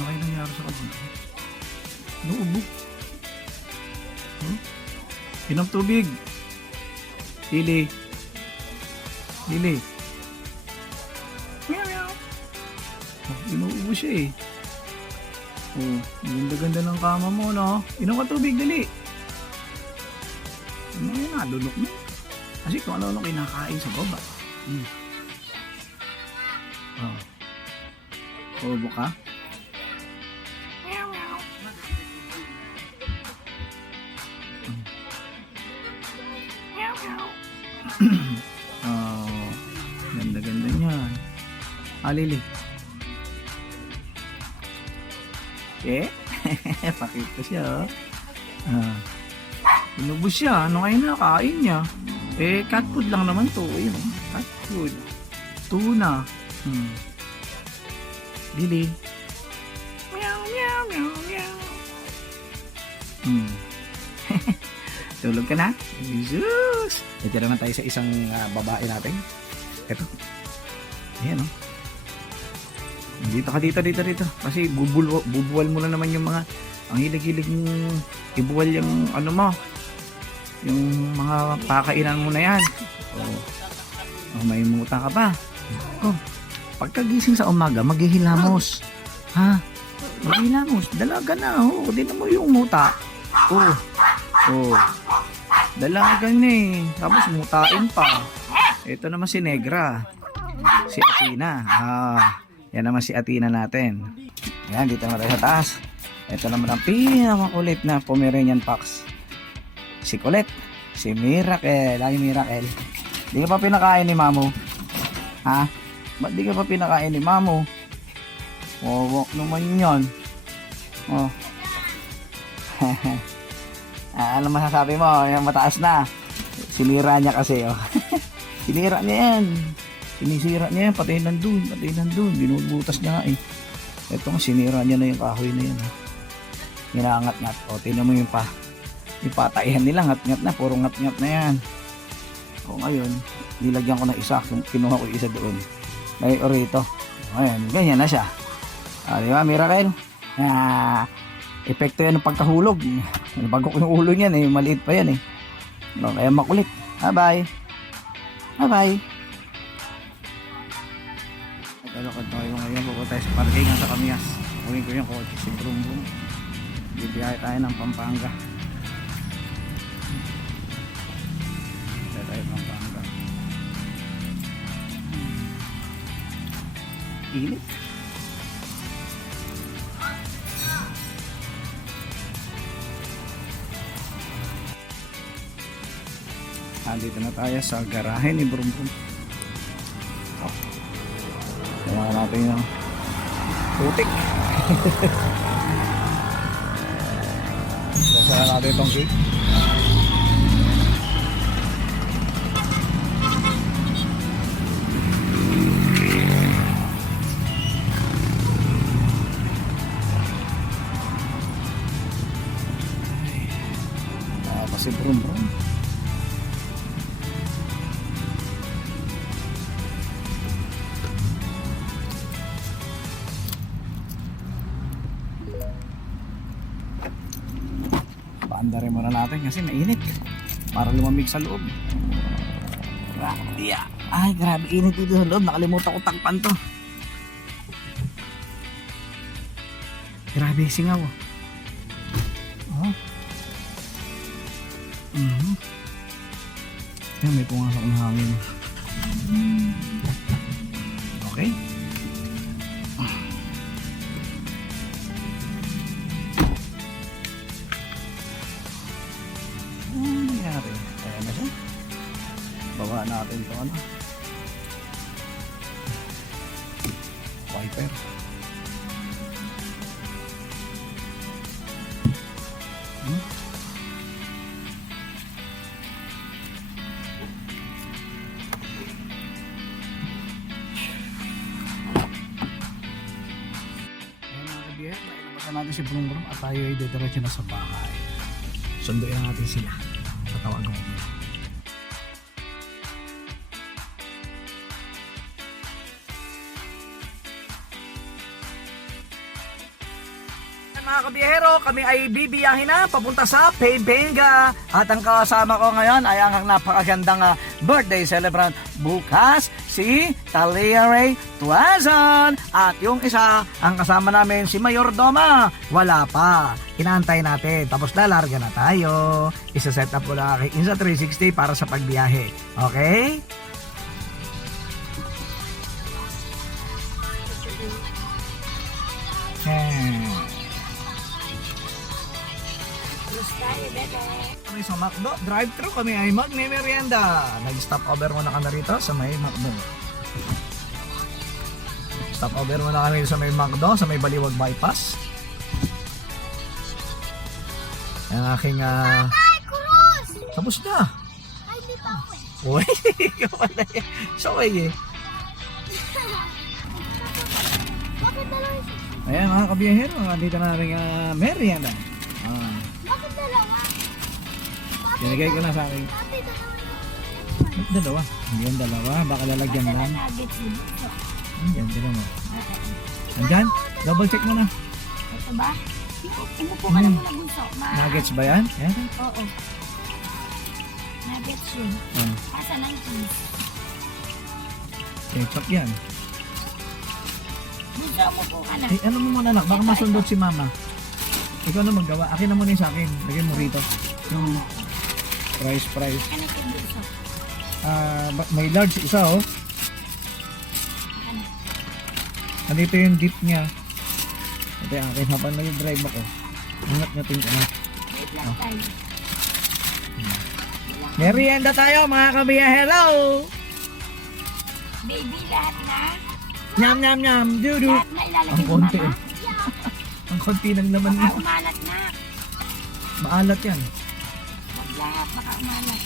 Ano kayo nangyari sa kanya? Naubo. Huh? Inom tubig. Lili. Lili. Meow meow. Oh, inuubo siya eh. Oh, ganda-ganda ng kama mo, no? Inom ka tubig, dali. Ano yun, nalunok mo? Kasi kung ano-ano kinakain sa baba. Oh. Ubo ka? Meow meow. Meow meow. Oh, ganda-ganda niyan. Lili. Eh? Pakita siya, oh. Inubos siya. Ano kayo nakain niya? Eh, cat food lang naman to. Ayun, cat food. Tuna. Lili. Meow, meow, meow, meow. Tulog ka na? Jesus! Ito naman tayo sa isang babae natin. Ito. Ayan, oh. Dito ka, dito. Kasi bubuwal mo na naman yung mga, ang hilig-hilig yung ibuwal yung ano mo. Yung mga pakainan mo na yan. Oh, may muta ka pa. Oh, pagkagising sa umaga, maghihilamos. Ha? Maghihilamos. Dalaga na. Oh, di na mo yung muta. Oh. Dalaga na eh. Tapos mutain pa. Ito naman si Negra. Si Athena. Yan naman si Athena natin. Yan, dito naman tayo sa taas. Ito naman ang pinakakulit na Pomeranian Fox. Si Colette. Si Miracle. Ay, Miracle. Di ka pa pinakain ni Mamo? Ha? Ba't di ka pa pinakain ni Mamo? Oh, naman yun. Oh. Ano masasabi mo? Yung mataas na. Sinira niya kasi, oh. Sinira niya yan. Sinisira niya yan. Pati nandun. Binubutas niya nga eh. Ito nga, sinira niya na yung kahoy na yan. Ginangat-ngat. O, tinan mo yung pataihan nila. Ngat-ngat na. Puro ngat-ngat na yan. O, ngayon, nilagyan ko ng isa. Kinuha ko isa doon. Ngayon, rito. Ngayon, ganyan na siya. Di ba, Miracle? Epekto yan ng pagkahulog. Bago ko yung ulo niyan eh. Maliit pa yan eh. No, kaya makulit. Bye-bye. Bye-bye. Nagkalakad tayo ngayon. Pupunta tayo sa parking sa Kamias. Kunin ko yung kotse si Brum Brum. Bibiyahe tayo ng Pampanga. Tayo Pampanga. Init. Dito na tayo sa garahe ni Brum Brum. Kailangan natin yung putik. Sasara natin itong gate. Tapos si Brum Brum. Paandarin muna natin kasi mainit para lumamig sa loob. Ay, grabe init dito sa loob. Nakalimutan ko takpan to. Grabe singaw. Yan, may pumasok na hangin. Okay. Ayan na siya. Bawa natin ito wiper. Nailabas natin si Brum Brum at tayo ay didiretso na sa bahay. Sunduin na natin sila. Tatawagan ko. Mga kabiyahero, kami ay bibiyahin na papunta sa Pampanga. At ang kasama ko ngayon ay ang napakagandang birthday celebrant bukas, si Talia Ray Tuazon. At yung isa, ang kasama namin si Mayor Doma. Wala pa. Inaantay natin. Tapos lalarga na tayo. Isa-set up ko lang aking Insta360 para sa pagbiyahe. Okay? Kami sa McDo, drive-thru kami ay magme-merienda. Nag-stop over muna kami rito sa may McDo. Stop over muna kami sa may McDo, sa may Baliwag Bypass. Ang aking tapos na. Ay, di pa ako eh. Uy, ikaw pala yan. Saway eh. Bakit dalawa siya? Ayan mga kabiyahero, dito na rin merienda. Bakit dalawa? Binigay ko na sa akin. Bakit dalawa? Ba't dalawa? Hindi yung dalawa, baka lalagyan lang. Nuggets yun. Ayan, dito mo. Andyan, double check mo na. Ito ba? Imupo ka na muna bunso. Nuggets ba yan? Ayan. Oo. Nuggets yun. Asa 90s. Ketchup yan. Bunso, umupo ka na. Eh, ano mo muna anak, baka masundot si mama. Ikaw na maggawa. Akin na muna yung sa akin. Lagyan mo rito. Yung price. Ano yung bunso? May large isa oh. Ano? Andito yung dip niya. Ito yung akin. Habang nag-drive ako. Ingat natin ko na. Wait lang tayo. Merienda tayo mga kabiyahero. Baby, lahat na? Nyam. Dudu. Lahat na ilalagay Ang mo, konti mama? Ang konti lang naman Baka yun. umalat na. Maalat yan. Wag lahat, baka umalat.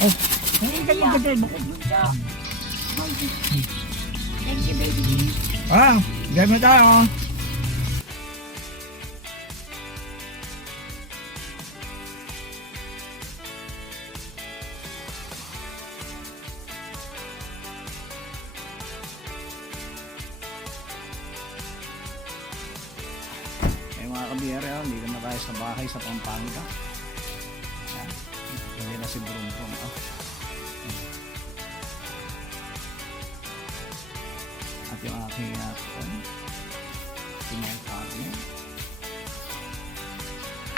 Oh. Ay, mag-drive ako. Bunso. Thank you, baby. Drive na tayo. Mga kabiyere, dito na tayo sa bahay sa Pampanga. Yan. Ganyan na si Brumpong. At yung aking pinay partner.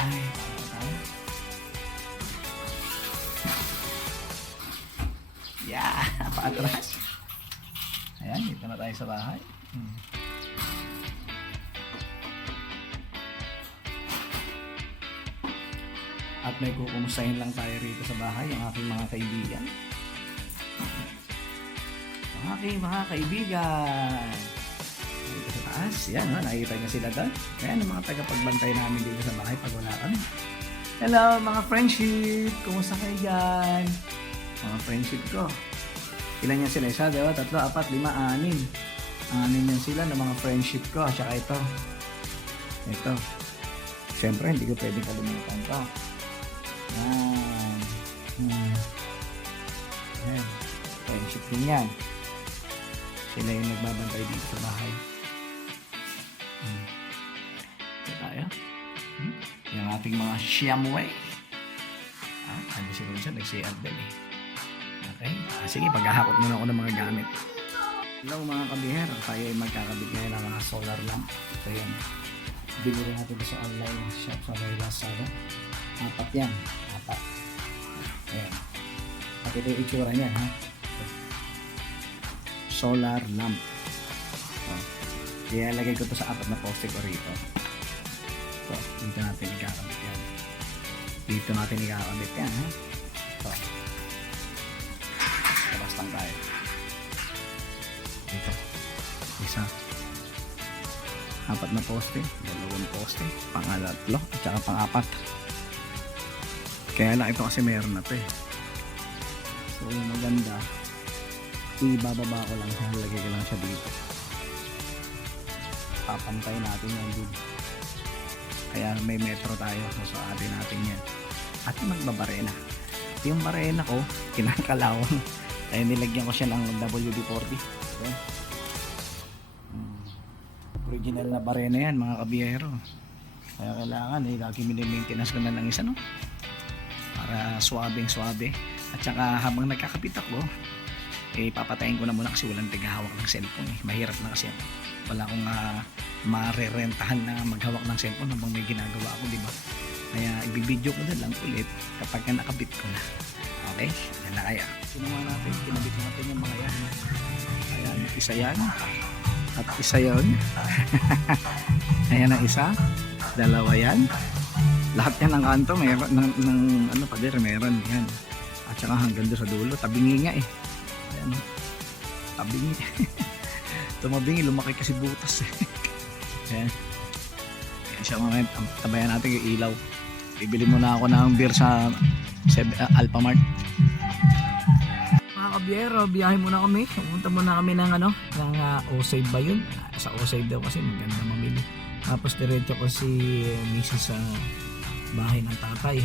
Ay, para tayo. Yeah, paatras. Ayan, dito na tayo sa bahay. At may kukumustahin lang tayo rito sa bahay, ang aking mga kaibigan. Ang aking mga kaibigan. Dito sa taas, yan, nakikita niyo sila doon. Ayan ang mga tagapagbantay namin dito sa bahay pag wala kami. Hello mga friendship, kumusta kayo dyan? Mga friendship ko. Ilan yan sila? 1, 2, 3, 4, 5, 6. 6 yan sila ng mga friendship ko. At saka ito. Siyempre, hindi ko pwedeng kalimutan to. Ayan. Friendship din yan. Sila yung nagbabantay dito sa bahay. Ito tayo. Yung ating mga Xiaomi. Ano si Ronson? Nag-CR din eh. Okay. Sige, paghahakot muna ako ng mga gamit. Hello mga kabihero. Tayo ay magkakabit ngayon ng mga solar lamp. So yun. Bili natin sa online shop sa Lazada. 4 yan. 4. Ayan. At ito yung itsura niyan ha. Solar lamp. Ilalagay ko to sa 4 na poste ko rito. So, dito natin ikakabit yan. Dito natin ikakabit yan ha. So, labas lang tayo. Dito. Isa. 4 na poste. 2 poste. Pang-3 at saka pang-4. Kaya lang ito kasi meron na to eh. So yung maganda, ibababa ko lang siya, lagay ko lang siya dito. Papantay natin yung dun. Kaya may metro tayo, so atin natin yan. At magbabarena. Yung barena ko, kinakalawang. Kaya nilagyan ko siya ng WD-40. Okay. Original na barena yan mga kabiyero. Kaya kailangan lagi mini-maintenance ko na ng isa, no? Para swabing swabe. At saka habang nagkakapit ako, papatayin ko na muna kasi walang tigahawak ng cellphone. Mahirap na kasi ako. Wala akong marerentahan na maghawak ng cellphone habang may ginagawa ako, di ba? Kaya ibibideo ko na lang ulit kapag nakabit ko na. Okay? Yan na kaya. Sinuman natin, kinabit natin yung mga yan. Ayan, isa yan. At isa yun. Ayan ang isa. Dalawa yan. Lahat yan ng kanto. Meron, ng ano pa din, meron yan. At saka hanggang doon sa dulo. Tabingi nga eh. Ayan o. Tabingi. Tumabingi, lumaki kasi butas eh. Ayan. Ayan siya mga tabayan natin yung ilaw. Bibili muna ako ng beer sa Alphamart. Mga kabiyero, biyahe muna kami. Pumunta muna kami ng ng Osave ba yun? Sa Osave daw kasi maganda mamili. Tapos diretso ko si Mrs. sa bahay ng tatay.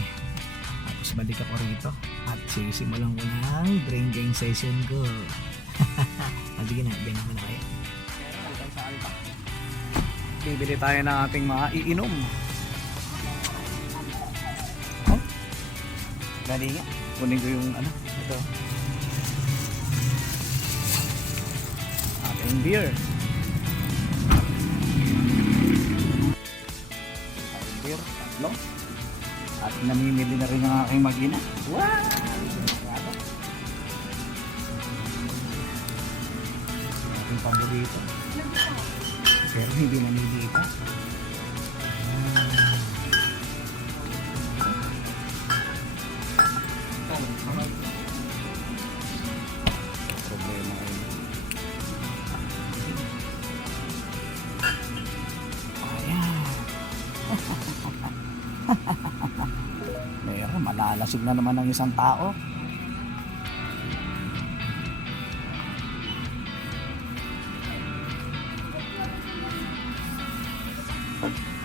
Tapos balik ako rito at sisimulan ko ng drinking session ko. Sige na, biyahe muna kayo. Bibili tayo ng ating mga iinom. Oh? Dali nga. Kunin ko yung ito. Ating beer. Ating beer, tatlo. At namimili na rin ang aking mag-ina. Wow! Ating paborito. Pero hindi nanilita. Problema kayo. Ayan. Meron, malalasig na naman ng isang tao.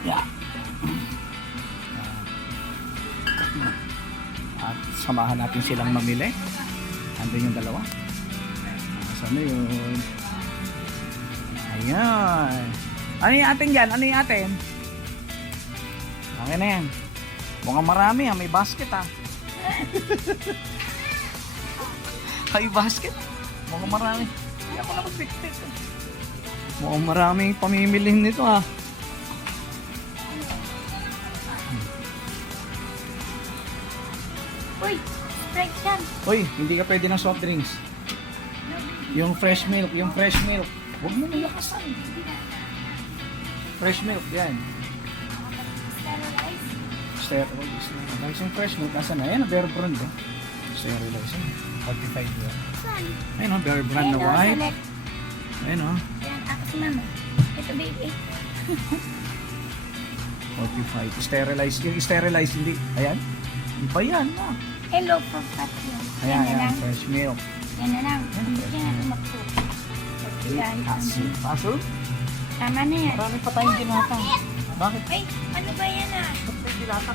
Yeah. At samahan natin silang mamili. Andun yung dalawa. Saan na yun? Ayan. Ano yung atin dyan? Ano yung atin? Okay na yan. Mukhang marami may basket May basket? Mukhang marami. Hindi ako nakapit-pit. Mukhang maraming pamimilihin nito Uy, Sprite yan. Uy, hindi ka pwede ng soft drinks. Yung fresh milk. Huwag mo nalakasan. Fresh milk, yan. Sterilize. Guys, yung fresh milk, nasa na? Ayan, Bear Brand Sterilize. 45 yan. Saan? Ayan, Bear Brand na white. Select. Ayan Ayan, ako si mama. Ito baby. 45. Sterilize. Yung sterilize, hindi. Ayan. Iba yan Hello for fat yun. Ayan, Yan na lang. fresh milk. Yan na lang. Hindi ka na tumakbo. Paso? Tama na yan. Marami pa tayong ginata. Bakit? Ay, ano ba yan Ba't may ginata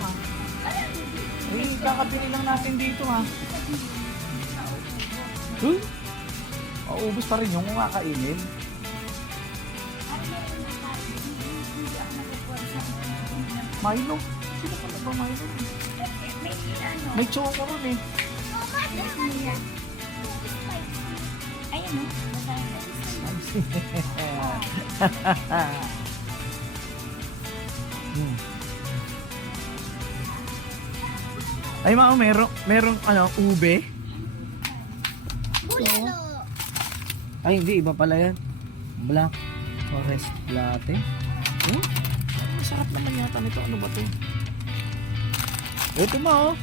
Uy, kakabili lang natin dito Huh? Maubos pa rin yung kakainin. Milo? Sino pa na ba Milo? May ano. May choco ron Ayan o. Ay mga merong ube. Ay hindi, iba pala yan. Black Forest Latte. Masarap naman yata nito. Ano ba to? Ito mo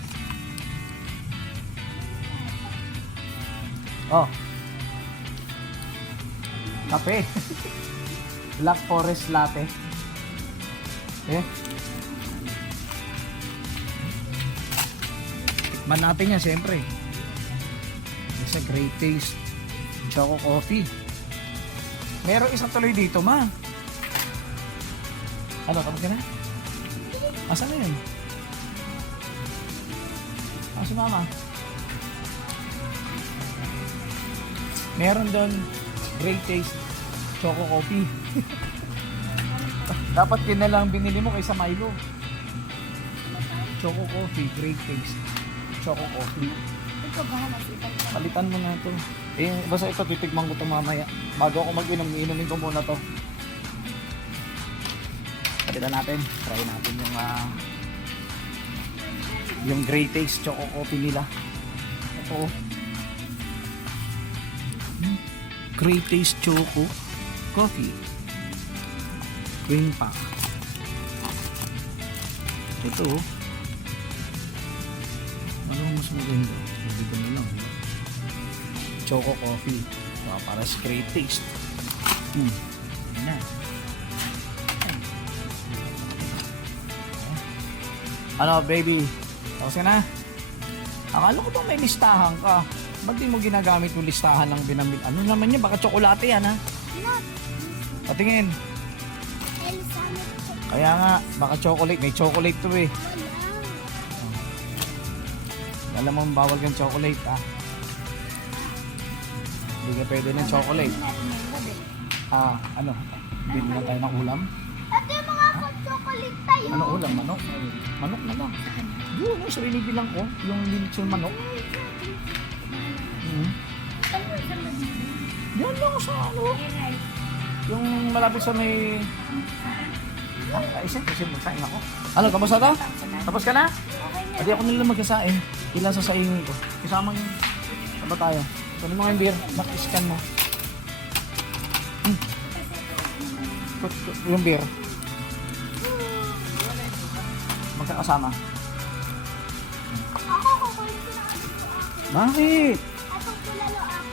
kape. Black Forest Latte. Tikman natin yan siyempre. It's a great taste. Choco coffee. Meron isang tuloy dito Ano, tapos ka na? Asan na yun? Si mama. Meron doon great taste choco coffee. Dapat yun na lang binili mo kaysa Milo. Choco coffee, great taste. Choco coffee. Ito bahala sa ibang tao. Palitan mo na ito. Eh, basta ito, titigman ko ito mamaya. Bago ako mag-inom, iinumin ko muna to. Palitan natin. Try natin yung great taste choco coffee nila. Ito. Great taste choco coffee. Cream pack. Ito. Ano mas maganda? Maganda na lang. Choco coffee. Para sa great taste. Yan na. Ano, baby? Tapos ka na? Akala ko ba may listahan ka? Ba't di mo ginagamit yung listahan ng binambil? Ano naman yan? Baka tsokolate yan, ha? Not. Patingin. Elsa. Kaya nga, baka chocolate. May chocolate to eh. Alam mo, bawal kang chocolate, ha? Hindi ka pwede ng chocolate. Ano? Bili na tayo ng ulam? Ate, mga chocolate tayo. Ano ulam? Manok? Manok na lang. Yun, yung sarili bilang ko. Yung lechon manok. Yan lang sa ano. Yung malapit sa may... Kasi magsaing ako. Ano, kamusta ka? Tapos ka na? Hindi ako nila magkasain. Ilan sa saingin ko. Kasama yung... Saba tayo. Kunin mo nga yung beer. Scan mo. Yung beer. Magkakasama. Ako, kukulit ko na kasi po ako. Bakit? Atong tulalo ako.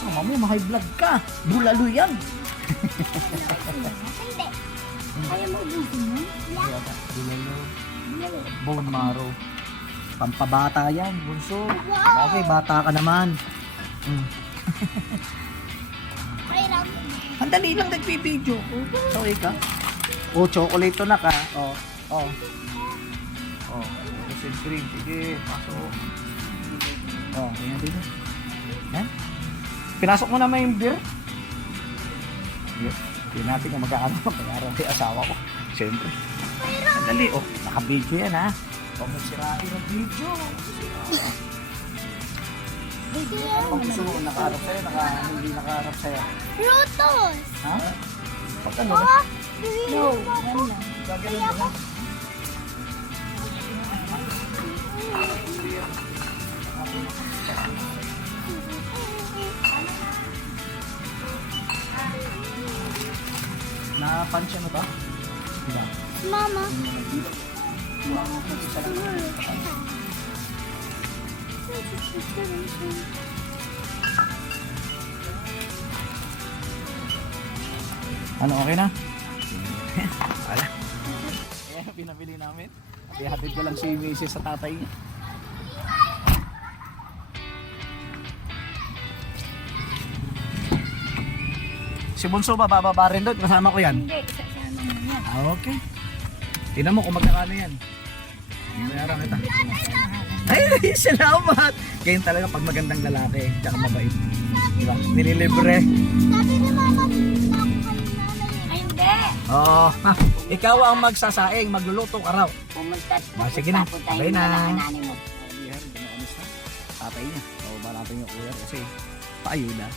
Sama mo, mahay vlog ka. Bulalo yan. Hindi. Kaya mo ubusin mo? Bulalo. Bulalo. Bone marrow. Pampabata yan, bunso. Wow. Bakit? Bata ka naman. Kairam. Ang dali lang nagpipidyo. Sorry ka. Chocolate to na ka. Acid drink. Sige, pasok. Ayan dito. Yan. Pinasok mo naman yung beer. Hindi natin kung magkakano magkakaroon kay asawa ko. Siyempre. Ang dali. Naka-video yan, ha. Huwag mo sirain ang video. Kung gusto mo nakaharap sa'yo, hindi nakaharap sa'yo. Frutos. Ha? Pag ano? No. Gagawin mo na. Napansya mo ba? Diba? Mama. Ano, okay na? Wala. Ayan, pinabili namin. Ihatid ko lang si Macy sa tatay niya. Si Bunso ba, bababa rin doon? Kasama ko yan. Hindi, isasama mo yan. Okay. Tingnan mo kung magkakano yan. Bayaran kita. Ay, salamat! Ganyan talaga pag magandang lalaki, tsaka mabait. Diba? Nililibre. Sabi ni Mama, na ako kay nanay. Ay, hindi. Oo. Ikaw ang magsasaing, magluluto ka raw. Pumunta. Sige na. Okay na. Nanay mo. Tatay niya. O ba natin yung kuya kasi paayuda.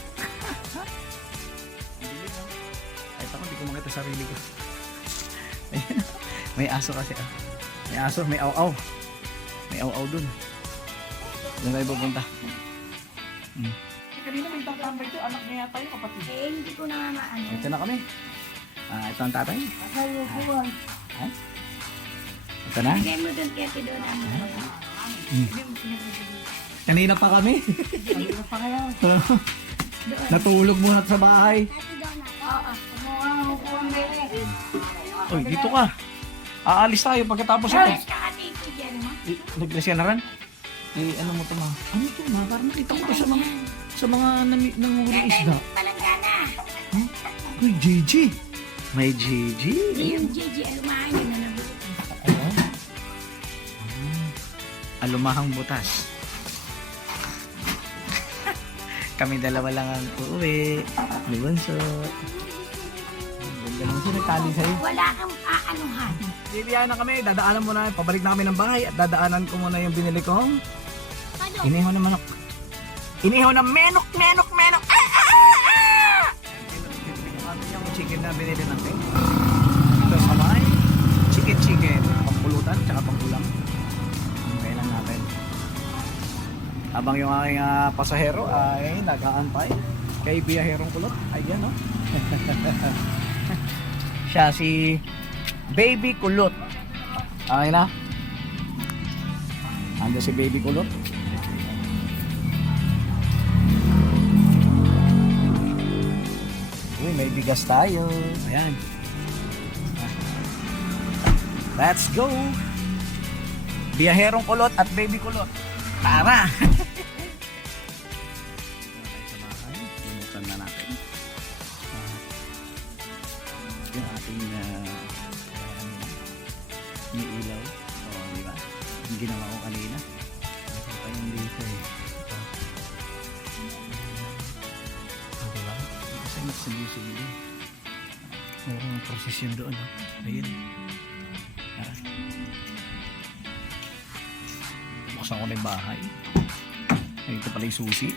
Kahit ako, hindi ko makita sarili ko. May aso kasi. May aso, may aw-aw. May aw-aw dun. Doon tayo pupunta. Kanina may tatambay ito. Anak niya yata yung kapatid. Eh, hindi ko na maano. Ito na kami. Ito ang tatay. Ayaw ko ba? Ito na. Bigay mo doon kaya doon ang Kanina pa kami. Kanina pa kayo. Natulog muna sa bahay. Ate doon na. Oo. Kumuha mo po ang bere. Oy, dito ka. Aalis tayo pagkatapos ito. Alis ka ka dito dyan mo. Nag-dress ka na rin? Ano mo ito ma? Ano ito ma? Parang nakita ko to sa mga nanguhuling isda. Palanggana. Uy, Gigi. May Gigi. Yung Gigi, alumahan yun na nabuto. Alumahang butas. Kami dalawa lang ang uuwi. Ni Bunso. Ganun siya nagtali sa'yo. Wala kang aanuhan. Bibiyahan na kami, dadaanan muna, pabalik namin ng bahay at dadaanan ko muna yung binili kong Ano? inihaw na manok. Inihaw na menok! Yung chicken na binili natin. Ito sa may chicken. Pampulutan, tsaka pangkulang. Okay lang natin. Habang yung aking pasahero ay nag-aantay kay biyaherong kulot. Ayan, no? Siya si Baby Kulot. Okay na? Ando si Baby Kulot. Uy, may bigas tayo. Ayan. Let's go! Biyaherong Kulot at Baby Kulot. Tara! Buksan na natin. Yung ating may ilaw. Oo, di ba? Yung ginawa ko kanina. Ito pa yung dito eh. Ito. Di ba? Kasi nagsigil-sigil eh. Merong prosesyon doon. Ayun. Tara. Buksan ko na yung bahay. Ay, ito pala yung susi.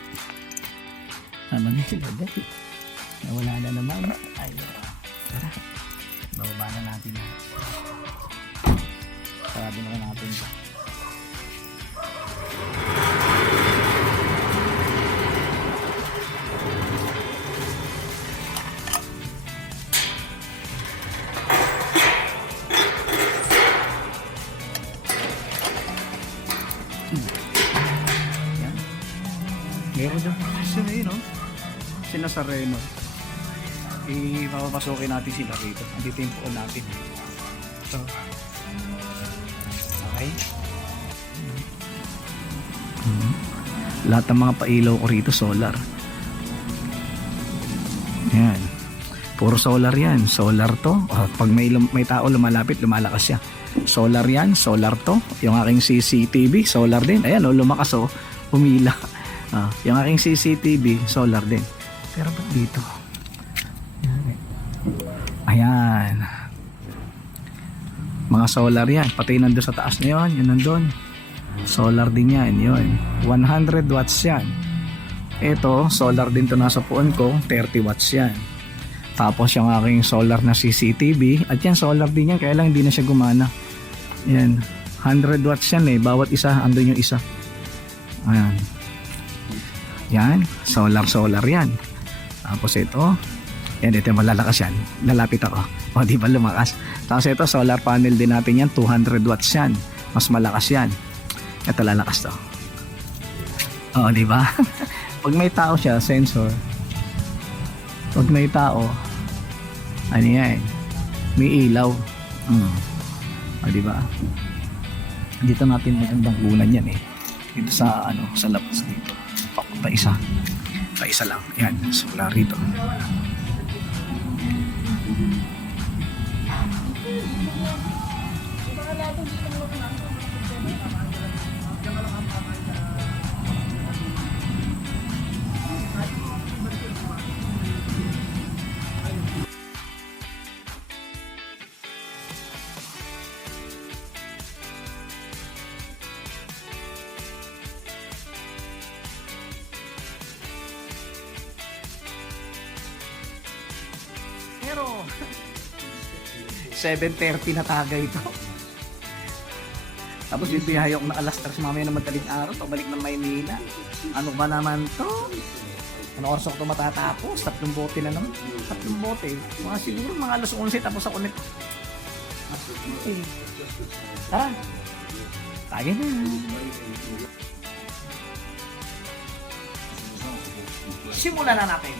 Naman nila dahil. Nawala na naman. Ay, tara. Bababa na natin. Sarado na natin ito. Yan. Meron daw kasi na yun, no? Sinasareno. Ipapapasokin natin sila rito. Andito yung puon natin. So, okay. Lahat ng mga pailaw ko rito solar. Yan. Puro solar yan. Solar to. Pag may tao lumalapit, lumalakas siya. Solar yan. Solar to. Yung aking CCTV, solar din. Ayan, lumakas humila. Yung aking CCTV, solar din. Pero ba't dito? Ayan. Mga solar yan. Pati nandun sa taas na yun. Yun nandun. Solar din yan. Yun. 100 watts yan. Ito, solar din to nasa puon ko. 30 watts yan. Tapos yung aking solar na CCTV. At yan, solar din yan. Kaya lang hindi na siya gumana. Yan. 100 watts yan eh. Bawat isa, andun yung isa. Ayan. Yan. Solar yan. Tapos ito. Yan, ito malalakas yan. Lalapit ako. O, di ba lumakas? Tapos ito, solar panel din natin yan. 200 watts yan. Mas malakas yan. Ito lalakas to. O, di ba? Pag may tao siya, sensor. Pag may tao, ano yan? May ilaw. O, di ba? Dito natin magandang kunan yan eh. Dito sa, sa labas dito. Pa isa. Pa isa lang. Yan, solar rito. Pero 7:30 na tagay ito. Tapos yung biyahe ako na alas 3 mamaya na madaling araw, pabalik ng Maynila. Ano ba naman to? Ano oras ako ito matatapos? 3 bote na naman. 3 bote. Mga siguro mga alas 11 tapos ako nito. Okay. Tara. Tagay na. Simulan na natin.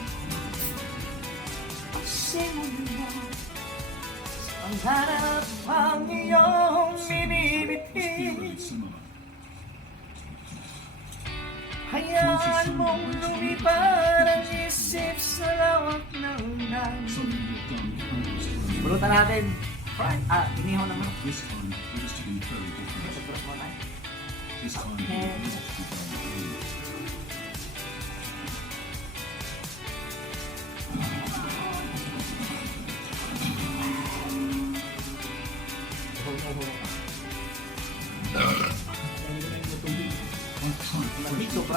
Ang harap ang iyong minibiti. Hayaan mong lumipad ang isip sa lawak ng langit. Bulutan natin. Inihaw naman.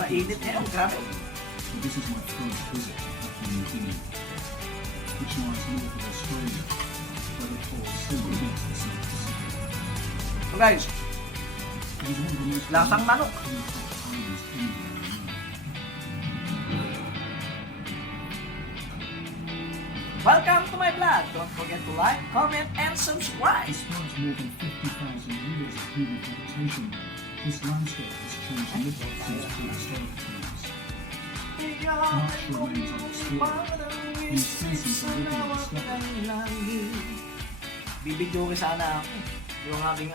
Init ngayon, grabe. This is my first visit to Papua New Guinea, which lies north of Australia, where the pole still meets the South Pacific. So guys, It is one of the most lasang manok. clean-cut islands anywhere on Earth. Welcome to my vlog. Don't forget to like, comment, and subscribe. Despite more than 50,000 years of human habitation, this landscape has changed little since prehistoric times. Much remains unexplored. New species are living discovered. Bibidyo ko sana ako. Yung aking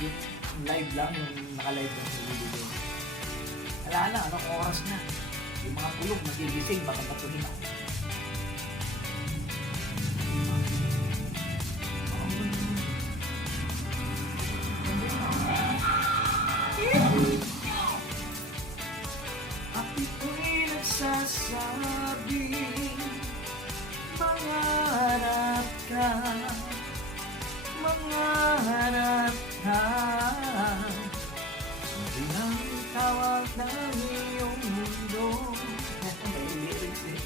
yung live lang, yung naka-live lang sa video. Alala, anong oras na? Yung mga pulog, magigising, baka patuhin ako. Ako'y nagsasabi, mangarap ka, mangarap ka. Hindi lang tawag ng iyong mundo. May lyrics eh.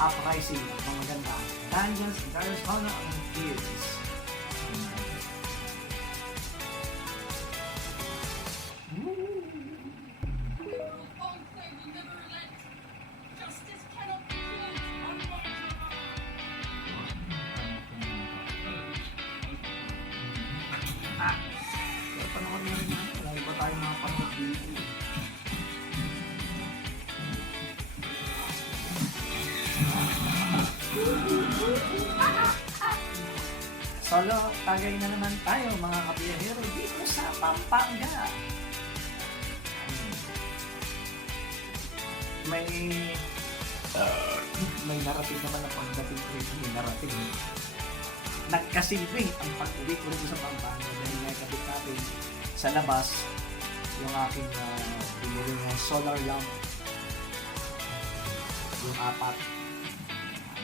Uprising, ang maganda. Dungeons, Garden, Honor, and Fears. Pero panahon na rin natin, lalo ba tayo mga panood dito? Solo, tagay na naman tayo mga kabiyahero dito sa Pampanga. May narating naman na pagdating ko rin. May narating. Nagkasilbi ang pag-uwi ko rin sa Pampanga dahil nga kabit natin sa labas yung aking binili ng solar lamp. Yung apat.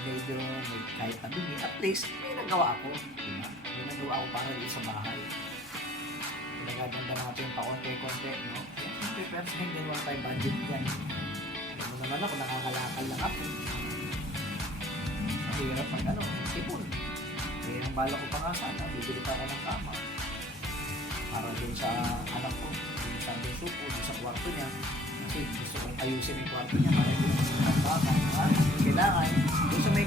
Medyo kahit nabili. At least may nagawa ako. Diba? May nagawa ako para dito sa bahay. Pinagaganda natin pakonti-konti. No? Siyempre, pero sa hindi naman tayo budget yan. Alam mo naman ako, nakakalakal lang ako. Mahirap ang tipon. Eh, ang bala ko pa nga sana, bibili pa ako ng kama. Para dun sa anak ko, dun sa bunso ko, dun sa kwarto niya. Kasi gusto kong ayusin yung kwarto niya para dun sa kama. Kailangan, dun sa may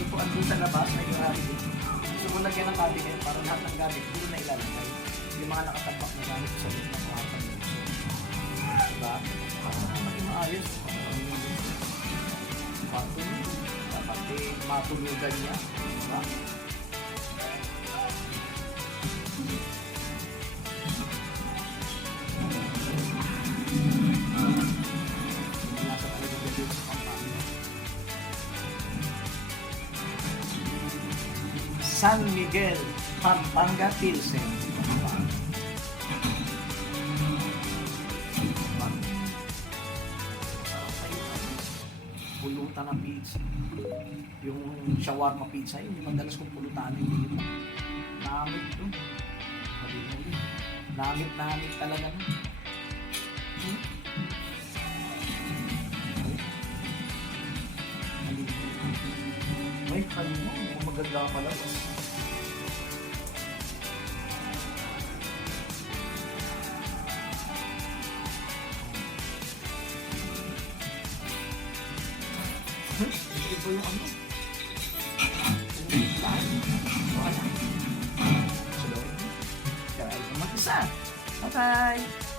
ipuan dun sa labas, may garage. Gusto ko lagyan ng cabinet para lahat ng gamit, doon na ilalagay. Yung mga nakatabak na gamit sa loob ng kwarto niya. Diba? Para maging maayos. Kwarto niya. Dapat matulugan niya. Diba? Nasa talaga dito sa Pampanga. San Miguel, Pampanga, Pilsen. Pulutan ng pizza. Yung shawarma pizza, yun yung madalas kong pulutanin dito. Namit to. Namit talaga. May kanino, maganda pala. Ito yung ano? Wala. Kaya ito mag-isa. Bye-bye!